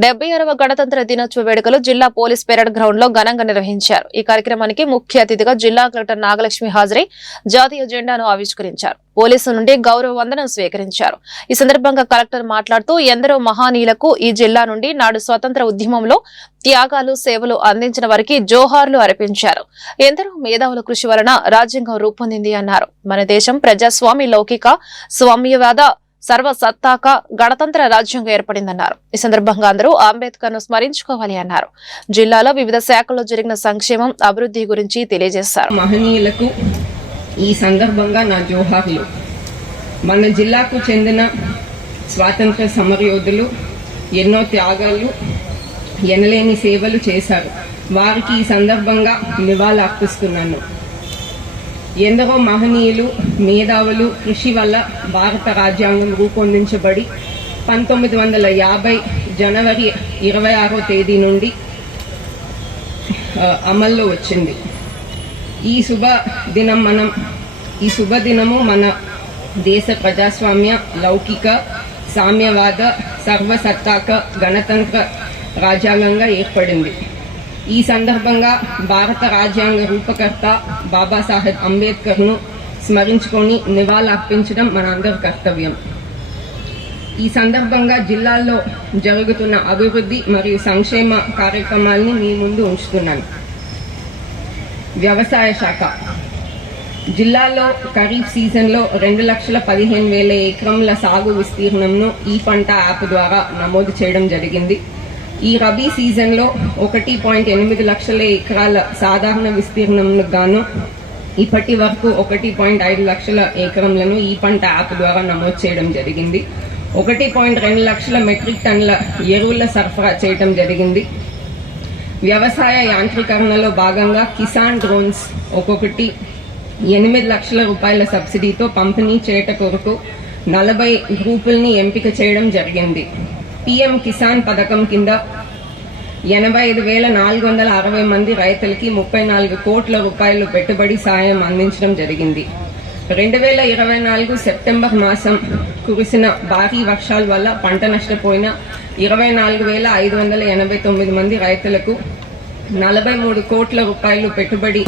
76వ గణతంత్ర దినోత్సవ వేడుకలు జిల్లా పోలీస్ పెరేడ్ గ్రౌండ్ లో ఘనంగా నిర్వహించారు. ఈ కార్యక్రమానికి ముఖ్య అతిథిగా జిల్లా కలెక్టర్ నాగలక్ష్మి హాజరై జాతీయ జెండాను ఆవిష్కరించారు. పోలీసుల నుండి గౌరవ వందనం స్వీకరించారు. ఈ సందర్భంగా కలెక్టర్ మాట్లాడుతూ ఎందరో మహానీయులకు ఈ జిల్లా నుండి నాడు స్వతంత్ర ఉద్యమంలో త్యాగాలు సేవలు అందించిన వారికి జోహార్లు అర్పించారు. ఎందరో మేధావుల కృషి వలన రాజ్యాంగం రూపొందింది అన్నారు. మన దేశం ప్రజాస్వామ్య లౌకిక స్వామ్యవాద సర్వసత్తాక గణతంత్ర రాజ్యంగా ఏర్పడిందన్నారు. ఈ సందర్భంగా అందరూ అంబేద్కర్ ను స్మరించుకోవాలి అన్నారు. జిల్లాలో వివిధ శాఖల్లో జరిగిన సంక్షేమం అభివృద్ధి గురించి తెలియజేశారు. మహనీయులకు ఈ సందర్భంగా నా జోహార్లు. మన జిల్లాకు చెందిన స్వాతంత్ర సమరయోధులు ఎన్నో త్యాగాలు ఎనలేని సేవలు చేశారు. వారికి ఈ సందర్భంగా నివాళులు అర్పిస్తున్నాను. ఎందరో మహనీయులు మేధావులు కృషి వల్ల భారత రాజ్యాంగం రూపొందించబడి 1950 జనవరి 26వ తేదీ నుండి అమల్లో వచ్చింది. ఈ శుభదినము మన దేశ ప్రజాస్వామ్య లౌకిక సామ్యవాద సర్వసత్తాక గణతంత్ర రాజ్యాంగంగా ఏర్పడింది. ఈ సందర్భంగా భారత రాజ్యాంగ రూపకర్త బాబాసాహెబ్ అంబేద్కర్ ను స్మరించుకొని నివాళులు అర్పించడం మనందరి కర్తవ్యం. ఈ సందర్భంగా జిల్లాల్లో జరుగుతున్న అభివృద్ధి మరియు సంక్షేమ కార్యక్రమాలను మీ ముందు ఉంచుతున్నాను. వ్యవసాయ శాఖ జిల్లాలో ఖరీఫ్ సీజన్లో 2,15,000 ఎకరంల సాగు విస్తీర్ణంను ఈ పంట యాప్ ద్వారా నమోదు చేయడం జరిగింది. ఈ రబీ సీజన్లో 1.8 లక్షల ఎకరాల సాధారణ విస్తీర్ణంకు గాను ఇప్పటి వరకు 1.5 లక్షల ఎకరంలను ఈ పంట యాప్ ద్వారా నమోదు చేయడం జరిగింది. 1.2 లక్షల మెట్రిక్ టన్నుల ఎరువుల సరఫరా చేయడం జరిగింది. వ్యవసాయ యాంత్రీకరణలో భాగంగా కిసాన్ డ్రోన్స్ ఒక్కొక్కటి 8 లక్షల రూపాయల సబ్సిడీతో పంపిణీ చేయట కొరకు 40 గ్రూపుల్ని ఎంపిక చేయడం జరిగింది. PM కిసాన్ పథకం కింద 85,460 మంది రైతులకి 34 కోట్ల రూపాయలు పెట్టుబడి సాయం అందించడం జరిగింది. 2024 సెప్టెంబర్ మాసం కురిసిన భారీ వర్షాల వల్ల పంట నష్టపోయిన 24,589 మంది రైతులకు 43 కోట్ల రూపాయలు పెట్టుబడి